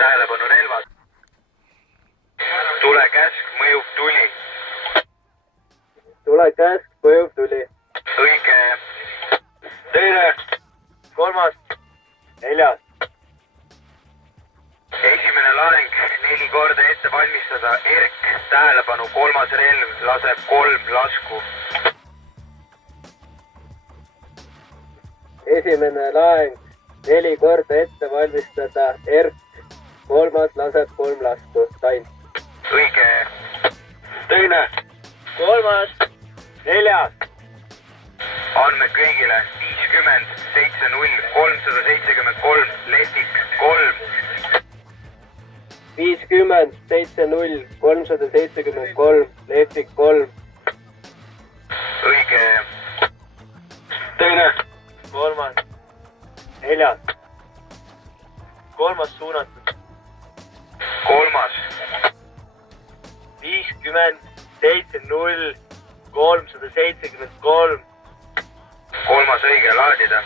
tähelepanu relvad. Tulekäsk, mõjuv tuli. Tulekäsk, mõjuv tuli. Õige. Teine. Kolmas. Neljas. Esimene laeng, 4 korda ette valmistada. Erk, tähelepanu, 3. relv laseb 3 lasku. Esimene laeng, 4 korda ette valmistada. Erk, 3. laseb 3 lasku. Sain. Õige. Teine. Kolmas. Neljas. Andmed kõigile 50 70 373, Lehtik 3. 50 70 373, Lehtik 3. Õige. Teine. Kolmas. Neljas. Kolmas suunatud. 3. 50 70 373. 3. õige, laadida.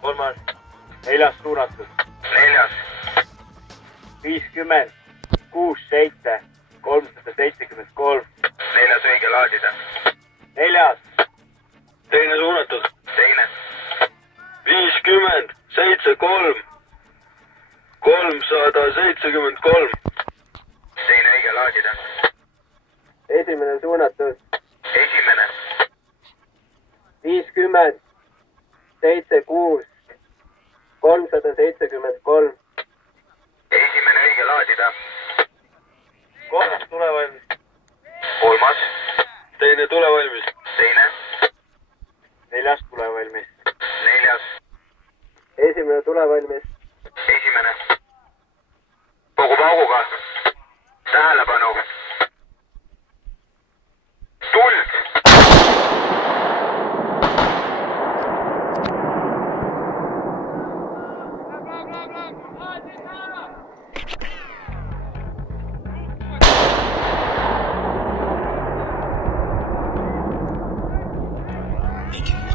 Kolmas. Neljas suunatud. 4. 50 67 373. 4. õige, laadida. Neljas. Teine suunatud. 2. 50 73 373. 2. õige, laadida. Esimene suunatud. 1. 50 76 373. 1. õige, laadida. Kolmas tulevalmis. 3. Teine tulevalmis. 2. Neljas tulevalmis. 4. Esimene tulevalmis. 1. kogu pauguga. Tähelepanu. Tuld. Thank you.